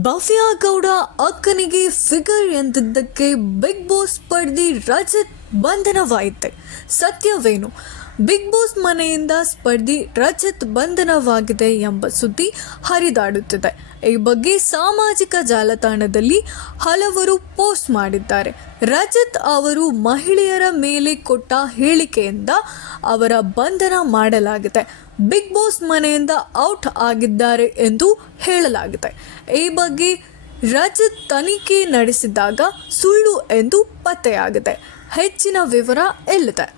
ಭವ್ಯ ಗೌಡ ಅಕ್ಕನಿಗೆ ಫಿಗರ್ ಎಂದಿದ್ದಕ್ಕೆ Bigg Boss ಸ್ಪರ್ಧಿ ರಜತ್ ಬಂಧನವಾಯಿತೆ. ಸತ್ಯವೇನು? ಬಿಗ್ ಬಾಸ್ ಮನೆಯಿಂದ ಸ್ಪರ್ಧಿ ರಜತ್ ಬಂಧನವಾಗಿದೆ ಎಂಬ ಸುದ್ದಿ ಹರಿದಾಡುತ್ತಿದೆ. ಈ ಬಗ್ಗೆ ಸಾಮಾಜಿಕ ಜಾಲತಾಣದಲ್ಲಿ ಹಲವರು ಪೋಸ್ಟ್ ಮಾಡಿದ್ದಾರೆ. ರಜತ್ ಅವರು ಮಹಿಳೆಯರ ಮೇಲೆ ಕೊಟ್ಟ ಹೇಳಿಕೆಯಿಂದ ಅವರ ಬಂಧನ ಮಾಡಲಾಗಿದೆ. ಬಿಗ್ ಬಾಸ್ ಮನೆಯಿಂದ ಔಟ್ ಆಗಿದ್ದಾರೆ ಎಂದು ಹೇಳಲಾಗಿದೆ. ಈ ಬಗ್ಗೆ ರಜತ್ ತನಿಖೆ ನಡೆಸಿದಾಗ ಸುಳ್ಳು ಎಂದು ಪತ್ತೆಯಾಗಿದೆ. ಹೆಚ್ಚಿನ ವಿವರ ಇಲ್ಲಿದೆ.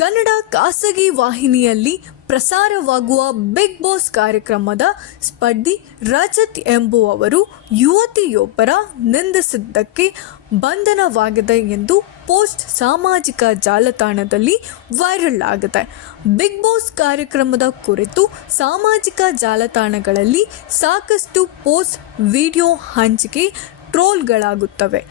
ಕನ್ನಡ ಖಾಸಗಿ ವಾಹಿನಿಯಲ್ಲಿ ಪ್ರಸಾರವಾಗುವ ಬಿಗ್ ಬಾಸ್ ಕಾರ್ಯಕ್ರಮದ ಸ್ಪರ್ಧಿ ರಜತ್ ಎಂಬುವವರು ಯುವತಿಯೊಬ್ಬರ ನಿಂದಿಸಿದ್ದಕ್ಕೆ ಬಂಧನವಾಗಿದೆ ಎಂದು ಪೋಸ್ಟ್ ಸಾಮಾಜಿಕ ಜಾಲತಾಣದಲ್ಲಿ ವೈರಲ್ ಆಗಿದೆ. ಬಿಗ್ ಬಾಸ್ ಕಾರ್ಯಕ್ರಮದ ಕುರಿತು ಸಾಮಾಜಿಕ ಜಾಲತಾಣಗಳಲ್ಲಿ ಸಾಕಷ್ಟು ಪೋಸ್ಟ್, ವಿಡಿಯೋ ಹಂಚಿಕೆ, ಟ್ರೋಲ್ಗಳಾಗುತ್ತವೆ.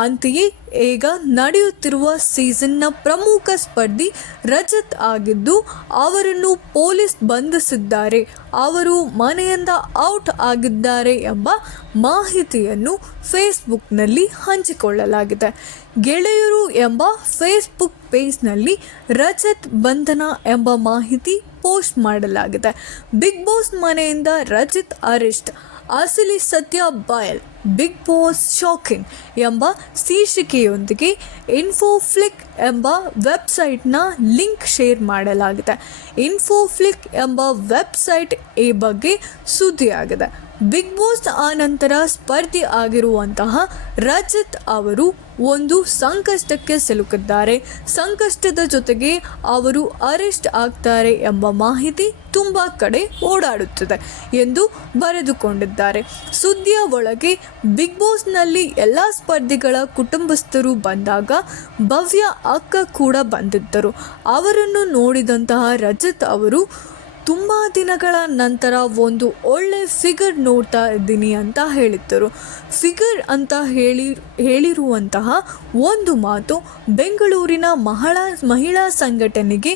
ಅಂತೆಯೇ ಈಗ ನಡೆಯುತ್ತಿರುವ ಸೀಸನ್ನ ಪ್ರಮುಖ ಸ್ಪರ್ಧಿ ರಜತ್ ಆಗಿದ್ದು, ಅವರನ್ನು ಪೊಲೀಸ್ ಬಂಧಿಸಿದ್ದಾರೆ, ಅವರು ಮನೆಯಿಂದ ಔಟ್ ಆಗಿದ್ದಾರೆ ಎಂಬ ಮಾಹಿತಿಯನ್ನು ಫೇಸ್ಬುಕ್ನಲ್ಲಿ ಹಂಚಿಕೊಳ್ಳಲಾಗಿದೆ. ಗೆಳೆಯರು ಎಂಬ ಫೇಸ್ಬುಕ್ ಪೇಜ್ನಲ್ಲಿ ರಜತ್ ಬಂಧನ ಎಂಬ ಮಾಹಿತಿ ಪೋಸ್ಟ್ ಮಾಡಲಾಗಿದೆ. ಬಿಗ್ ಬಾಸ್ ಮನೆಯಿಂದ ರಜತ್ ಅರೆಸ್ಟ್, ಅಸಲಿ ಸತ್ಯ ಬಯಲ್, ಬಿಗ್ ಬಾಸ್ ಶಾಕಿಂಗ್ ಎಂಬ ಶೀರ್ಷಿಕೆಯೊಂದಿಗೆ ಇನ್ಫೋಫ್ಲಿಕ್ ಎಂಬ ವೆಬ್ಸೈಟ್ನ ಲಿಂಕ್ ಶೇರ್ ಮಾಡಲಾಗಿದೆ. ಇನ್ಫೋಫ್ಲಿಕ್ ಎಂಬ ವೆಬ್ಸೈಟ್ ಈ ಬಗ್ಗೆ ಸುದ್ದಿಯಾಗಿದೆ. ಬಿಗ್ ಬಾಸ್ ಆನಂತರ ಸ್ಪರ್ಧಿ ಆಗಿರುವಂತಹ ರಜತ್ ಅವರು ಒಂದು ಸಂಕಷ್ಟಕ್ಕೆ ಸಿಲುಕಿದ್ದಾರೆ. ಸಂಕಷ್ಟದ ಜೊತೆಗೆ ಅವರು ಅರೆಸ್ಟ್ ಆಗ್ತಾರೆ ಎಂಬ ಮಾಹಿತಿ ತುಂಬ ಕಡೆ ಓಡಾಡುತ್ತಿದೆ ಎಂದು ಬರೆದುಕೊಂಡಿದ್ದಾರೆ. ಸುದ್ದಿಯ ಒಳಗೆ ಬಿಗ್ ಬಾಸ್ನಲ್ಲಿ ಎಲ್ಲ ಸ್ಪರ್ಧಿಗಳ ಕುಟುಂಬಸ್ಥರು ಬಂದಾಗ ಭವ್ಯ ಅಕ್ಕ ಕೂಡ ಬಂದಿದ್ದರು. ಅವರನ್ನು ನೋಡಿದಂತಹ ರಜತ್ ಅವರು ತುಂಬ ದಿನಗಳ ನಂತರ ಒಂದು ಒಳ್ಳೆ ಫಿಗರ್ ನೋಡ್ತಾ ಇದ್ದೀನಿ ಅಂತ ಹೇಳಿದ್ದರು. ಫಿಗರ್ ಅಂತ ಹೇಳಿರುವಂತಹ ಒಂದು ಮಾತು ಬೆಂಗಳೂರಿನ ಮಹಿಳಾ ಸಂಘಟನೆಗೆ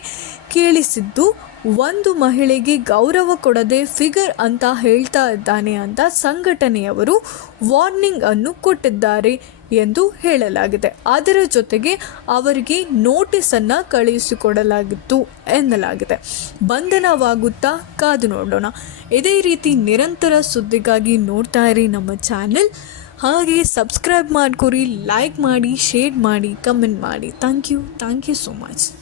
ಕೇಳಿಸಿದ್ದು. ಒಂದು ಮಹಿಳೆಗೆ ಗೌರವ ಕೊಡದೆ ಫಿಗರ್ ಅಂತ ಹೇಳ್ತಾ ಇದ್ದಾನೆ ಅಂತ ಸಂಘಟನೆಯವರು ವಾರ್ನಿಂಗ್ ಅನ್ನು ಕೊಟ್ಟಿದ್ದಾರೆ ಎಂದು ಹೇಳಲಾಗಿದೆ. ಅದರ ಜೊತೆಗೆ ಅವರಿಗೆ ನೋಟಿಸನ್ನು ಕಳುಹಿಸಿಕೊಡಲಾಗಿತ್ತು ಎನ್ನಲಾಗಿದೆ. ಬಂಧನವಾಗುತ್ತಾ ಕಾದು ನೋಡೋಣ. ಇದೇ ರೀತಿ ನಿರಂತರ ಸುದ್ದಿಗಾಗಿ ನೋಡ್ತಾ ಇರಿ ನಮ್ಮ ಚಾನೆಲ್. ಹಾಗೆ ಸಬ್ಸ್ಕ್ರೈಬ್ ಮಾಡ್ಕೊರಿ, ಲೈಕ್ ಮಾಡಿ, ಶೇರ್ ಮಾಡಿ, ಕಮೆಂಟ್ ಮಾಡಿ. Thank you so much.